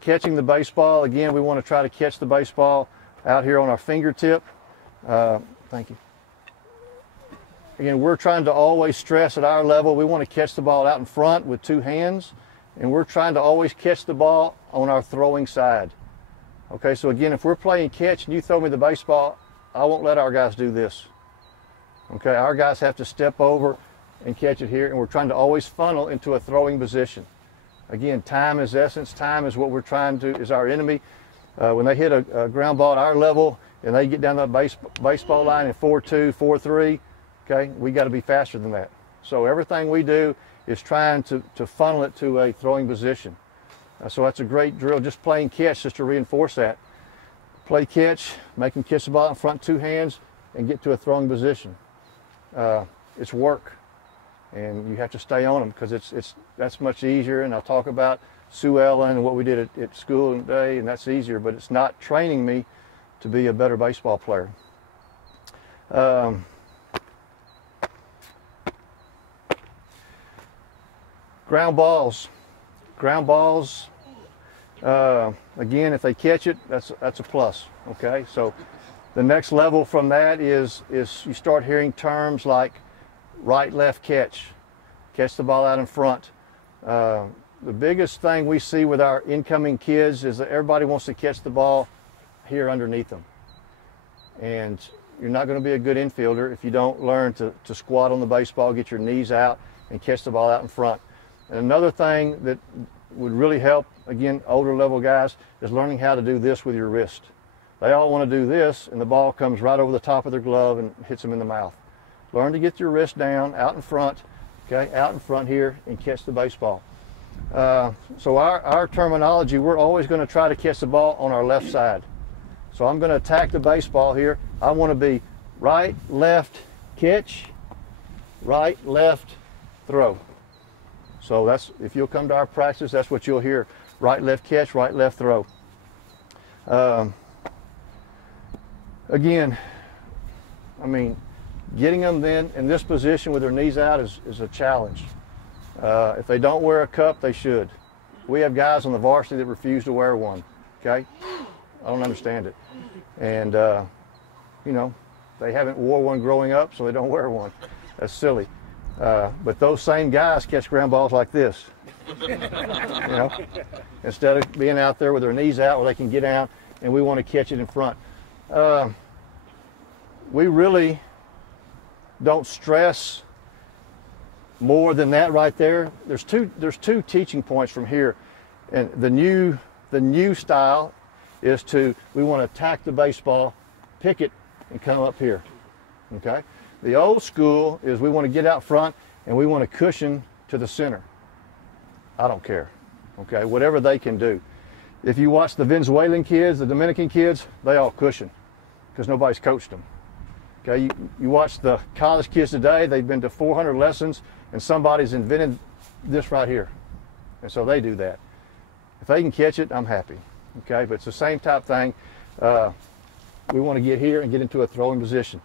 Catching the baseball, again, we want to try to catch the baseball out here on our fingertip. Thank you. Again, we're trying to always stress at our level, we want to catch the ball out in front with 2 hands, and we're trying to always catch the ball on our throwing side. Okay, so again, if we're playing catch and you throw me the baseball, I won't let our guys do this. Okay, our guys have to step over and catch it here, and we're trying to always funnel into a throwing position. Again, time is essence. Time is what we're trying to, is our enemy. When they hit a ground ball at our level and they get down the baseball line in 4-2, 4-3, okay, we got to be faster than that. So everything we do is trying to funnel it to a throwing position. So that's a great drill, just playing catch, just to reinforce that. Play catch, make them catch the ball in front 2 hands, and get to a throwing position. It's work, and you have to stay on them because that's much easier. And I'll talk about Sue Ellen and what we did at school today, and that's easier, but it's not training me to be a better baseball player. Ground balls. Ground balls, again, if they catch it, that's a plus, okay? So the next level from that is you start hearing terms like right, left catch the ball out in front. The biggest thing we see with our incoming kids is that everybody wants to catch the ball here underneath them. And you're not going to be a good infielder if you don't learn to squat on the baseball, get your knees out, and catch the ball out in front. And another thing that would really help, again, older level guys, is learning how to do this with your wrist. They all want to do this, and the ball comes right over the top of their glove and hits them in the mouth. Learn to get your wrist down, out in front, okay, out in front here, and catch the baseball. So our terminology, we're always going to try to catch the ball on our left side. So I'm going to attack the baseball here. I want to be right, left, catch, right, left, throw. So that's, if you'll come to our practice, that's what you'll hear. Right, left catch, right, left throw. Again, I mean, getting them then in this position with their knees out is a challenge. If they don't wear a cup, they should. We have guys on the varsity that refuse to wear one, okay? I don't understand it. And, you know, they haven't wore one growing up, so they don't wear one. That's silly. But those same guys catch ground balls like this, you know, instead of being out there with their knees out where they can get out, and we want to catch it in front. We really don't stress more than that right there. There's two teaching points from here, and the new style is we want to attack the baseball, pick it, and come up here. Okay. The old school is we want to get out front and we want to cushion to the center. I don't care, okay, whatever they can do. If you watch the Venezuelan kids, the Dominican kids, they all cushion because nobody's coached them. Okay, you watch the college kids today, they've been to 400 lessons and somebody's invented this right here. And so they do that. If they can catch it, I'm happy, okay, but it's the same type thing. We want to get here and get into a throwing position.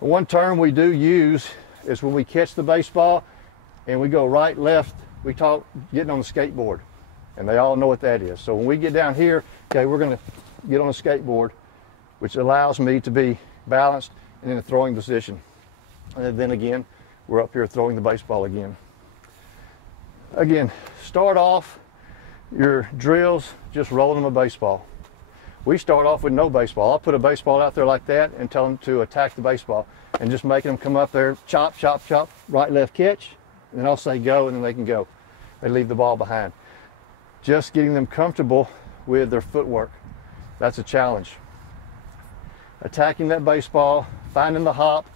One term we do use is when we catch the baseball and we go right, left, we talk getting on the skateboard. And they all know what that is. So when we get down here, okay, we're going to get on a skateboard, which allows me to be balanced and in a throwing position. And then again, we're up here throwing the baseball again. Again, start off your drills just rolling them a baseball. We start off with no baseball. I'll put a baseball out there like that and tell them to attack the baseball and just making them come up there, chop, chop, chop, right, left catch, and then I'll say go, and then they can go. They leave the ball behind. Just getting them comfortable with their footwork. That's a challenge. Attacking that baseball, finding the hop,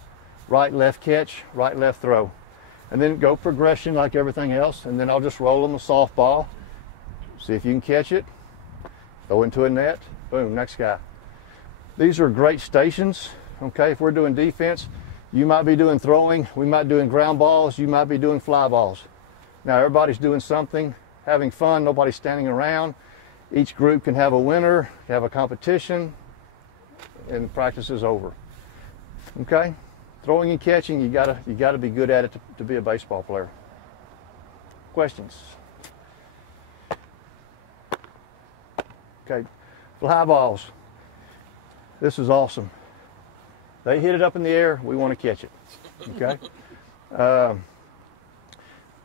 right, left catch, right, left throw. And then go progression like everything else, and then I'll just roll them a softball. See if you can catch it. Throw into a net. Boom, next guy. These are great stations, okay? If we're doing defense, you might be doing throwing, we might be doing ground balls, you might be doing fly balls. Now everybody's doing something, having fun, nobody's standing around. Each group can have a winner, have a competition, and the practice is over. Okay? Throwing and catching, you gotta be good at it to be a baseball player. Questions? Okay, fly balls. This is awesome. They hit it up in the air, we want to catch it. Okay.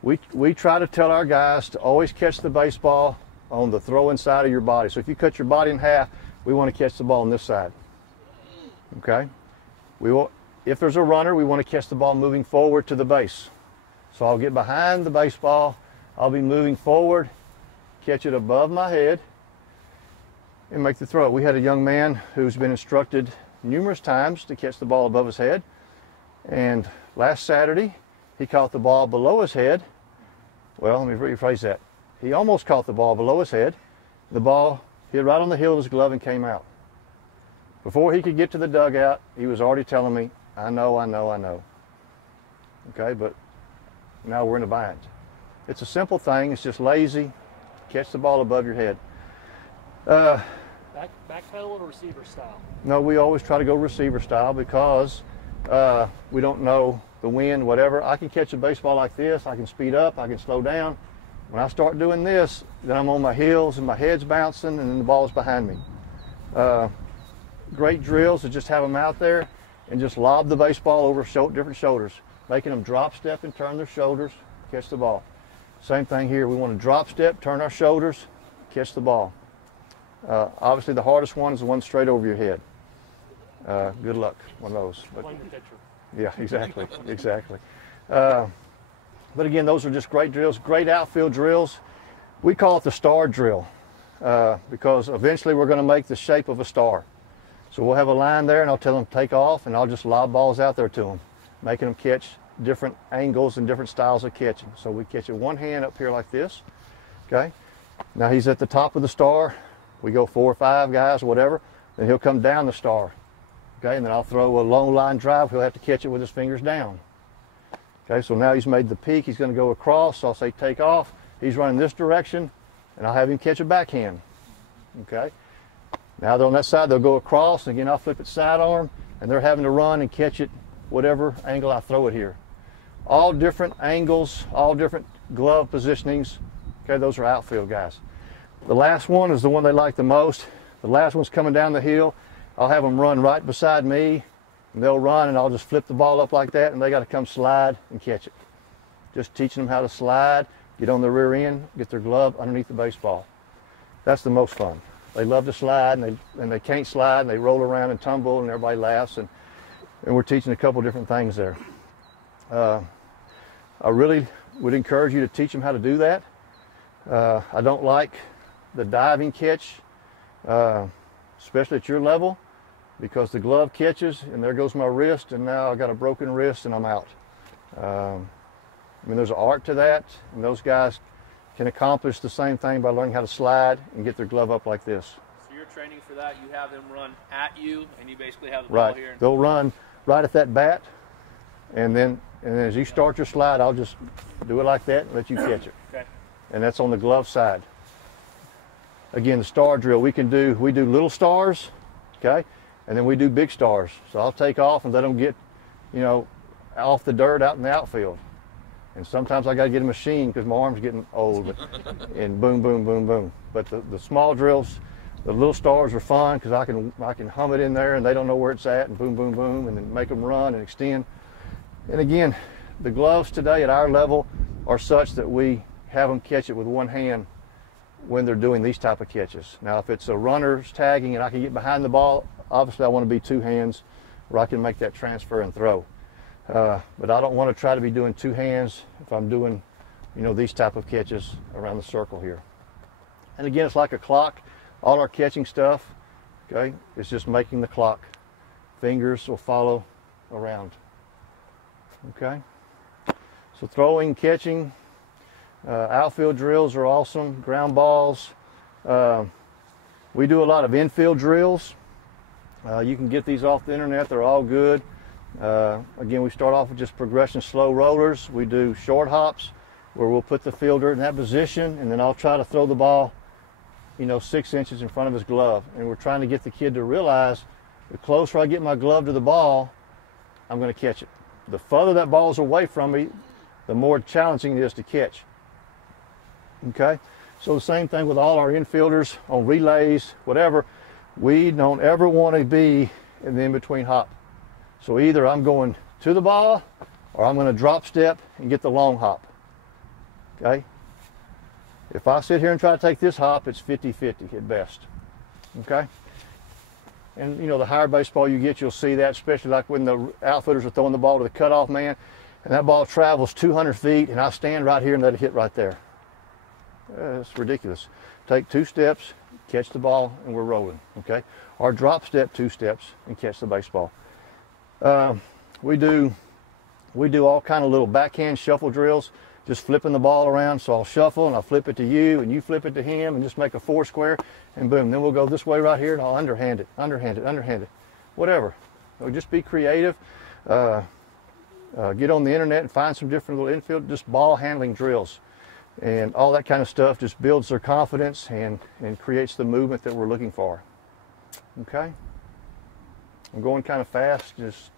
We try to tell our guys to always catch the baseball on the throwing side of your body. So if you cut your body in half, we want to catch the ball on this side. Okay. If there's a runner, we want to catch the ball moving forward to the base. So I'll get behind the baseball, I'll be moving forward, catch it above my head, and make the throw. We had a young man who's been instructed numerous times to catch the ball above his head, and last Saturday he caught the ball below his head. Well, let me rephrase that. He almost caught the ball below his head. The ball hit right on the heel of his glove and came out. Before he could get to the dugout, he was already telling me, I know. Okay, but now we're in a bind. It's a simple thing. It's just lazy. Catch the ball above your head. Back pedal or receiver style? No, we always try to go receiver style because we don't know the wind, whatever. I can catch a baseball like this. I can speed up. I can slow down. When I start doing this, then I'm on my heels and my head's bouncing and then the ball's behind me. Great drills to just have them out there and just lob the baseball over different shoulders, making them drop step and turn their shoulders, catch the ball. Same thing here. We want to drop step, turn our shoulders, catch the ball. Obviously, the hardest one is the one straight over your head. Good luck, one of those. But, yeah, exactly, exactly. But again, those are just great drills, great outfield drills. We call it the star drill because eventually we're going to make the shape of a star. So we'll have a line there, and I'll tell them to take off, and I'll just lob balls out there to them, making them catch different angles and different styles of catching. So we catch it one hand up here like this. Okay. Now he's at the top of the star. We go 4 or 5 guys, whatever. Then he'll come down the star. Okay, and then I'll throw a long line drive. He'll have to catch it with his fingers down. Okay, so now he's made the peak. He's going to go across. So I'll say take off. He's running this direction, and I'll have him catch a backhand. Okay. Now they're on that side. They'll go across. Again, I'll flip it sidearm, and they're having to run and catch it whatever angle I throw it here. All different angles, all different glove positionings. Okay, those are outfield guys. The last one is the one they like the most. The last one's coming down the hill. I'll have them run right beside me, and they'll run, and I'll just flip the ball up like that, and they got to come slide and catch it. Just teaching them how to slide, get on the rear end, get their glove underneath the baseball. That's the most fun. They love to slide, and they can't slide, and they roll around and tumble, and everybody laughs, and we're teaching a couple different things there. I really would encourage you to teach them how to do that. I don't like the diving catch, especially at your level, because the glove catches and there goes my wrist, and now I got a broken wrist and I'm out. I mean, there's an art to that, and those guys can accomplish the same thing by learning how to slide and get their glove up like this. So you're training for that. You have them run at you, and you basically have the ball here. They'll run right at that bat, and then as you start your slide, I'll just do it like that and let you catch it. Okay. And that's on the glove side. Again, the star drill, we do little stars, okay, and then we do big stars. So I'll take off and let them get, off the dirt out in the outfield. And sometimes I got to get a machine because my arm's getting old, and boom, boom, boom, boom. But the small drills, the little stars are fun because I can hum it in there, and they don't know where it's at, and boom, boom, boom, and then make them run and extend. And again, the gloves today at our level are such that we have them catch it with one hand when they're doing these type of catches. Now, if it's a runner's tagging and I can get behind the ball, obviously I want to be 2 hands where I can make that transfer and throw. But I don't want to try to be doing 2 hands if I'm doing, these type of catches around the circle here. And again, it's like a clock. All our catching stuff, okay, is just making the clock. Fingers will follow around. Okay. So throwing, catching, outfield drills are awesome. Ground balls. We do a lot of infield drills. You can get these off the internet. They're all good. Again, we start off with just progression slow rollers. We do short hops where we'll put the fielder in that position, and then I'll try to throw the ball, 6 inches in front of his glove. And we're trying to get the kid to realize the closer I get my glove to the ball, I'm going to catch it. The further that ball is away from me, the more challenging it is to catch. Okay? So the same thing with all our infielders on relays, whatever. We don't ever want to be in the in-between hop. So either I'm going to the ball or I'm going to drop step and get the long hop. Okay? If I sit here and try to take this hop, it's 50-50 at best. Okay? And you know, the higher baseball you get, you'll see that, especially like when the outfielders are throwing the ball to the cutoff man, and that ball travels 200 feet, and I stand right here and let it hit right there. It's ridiculous. Take 2 steps, catch the ball, and we're rolling. Okay? Or drop step 2 steps and catch the baseball. We do all kind of little backhand shuffle drills, just flipping the ball around. So I'll shuffle and I'll flip it to you and you flip it to him and just make a 4 square and boom. Then we'll go this way right here and I'll underhand it, whatever. So just be creative. Get on the internet and find some different little infield, just ball handling drills. And all that kind of stuff just builds their confidence and creates the movement that we're looking for. Okay? I'm going kind of fast, just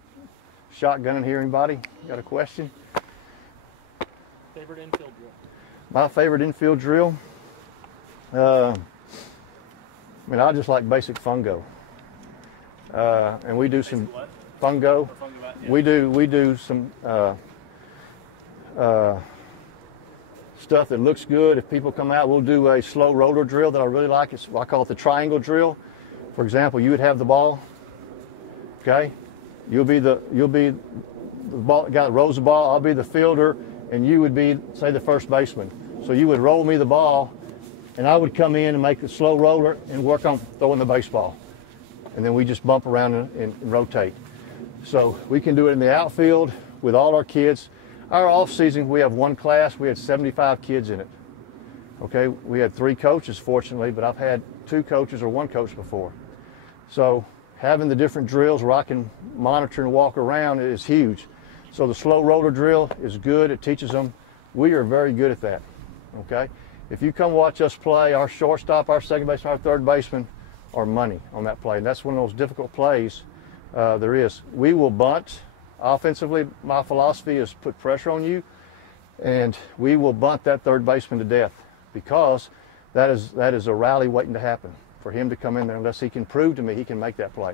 shotgunning here. Anybody got a question? Favorite infield drill? My favorite infield drill? I mean, I just like basic fungo. And we do some fungo. Yeah. We do some stuff that looks good. If people come out, we'll do a slow roller drill that I really like. I call it the triangle drill. For example, you would have the ball. Okay, you'll be the ball, guy that rolls the ball. I'll be the fielder, and you would be, say, the first baseman. So you would roll me the ball, and I would come in and make the slow roller and work on throwing the baseball. And then we just bump around and rotate. So we can do it in the outfield with all our kids. Our off season, we have one class. We had 75 kids in it. Okay, we had 3 coaches, fortunately, but I've had 2 coaches or 1 coach before. So having the different drills where I can monitor and walk around is huge. So the slow roller drill is good. It teaches them. We are very good at that. Okay, if you come watch us play, our shortstop, our second baseman, our third baseman are money on that play. And that's one of those difficult plays there is. We will bunt. Offensively, my philosophy is put pressure on you, and we will bunt that third baseman to death, because that is a rally waiting to happen for him to come in there unless he can prove to me he can make that play.